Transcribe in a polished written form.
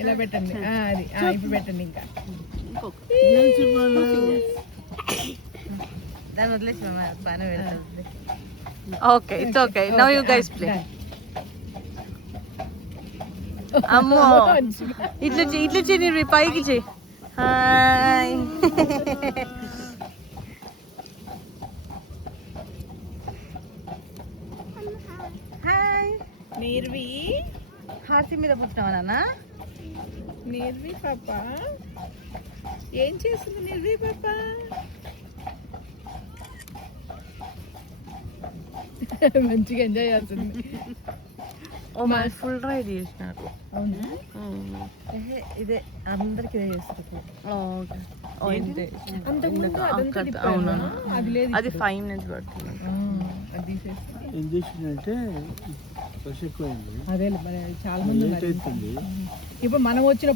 ఇలా పెట్టండి అది ఇప్పుడు పెట్టండి ఇంకా దాన్ని వదిలేసి బాగానే పెడుతుంది. Okay it's okay now you guys play. అమ్మో ఇట్లా చెయ్యి నీ పైకి చెయ్యి. హాయ్ హాయ్ నిర్వి హార్తి మీద పుట్టినావా నాన్న? నిర్వి పాప ఏం చేస్తుంది నిర్వి పాప? మంచిగా ఎంజాయ్ చేస్తుంది. ఓ మై ఫుల్ రైడ్ చేసినారు. ఇదే అందరికి ఇదే చేస్తారు. అది 5 minutes పడుతుంది. అదే చాలా మంది ఇప్పుడు మనం వచ్చిన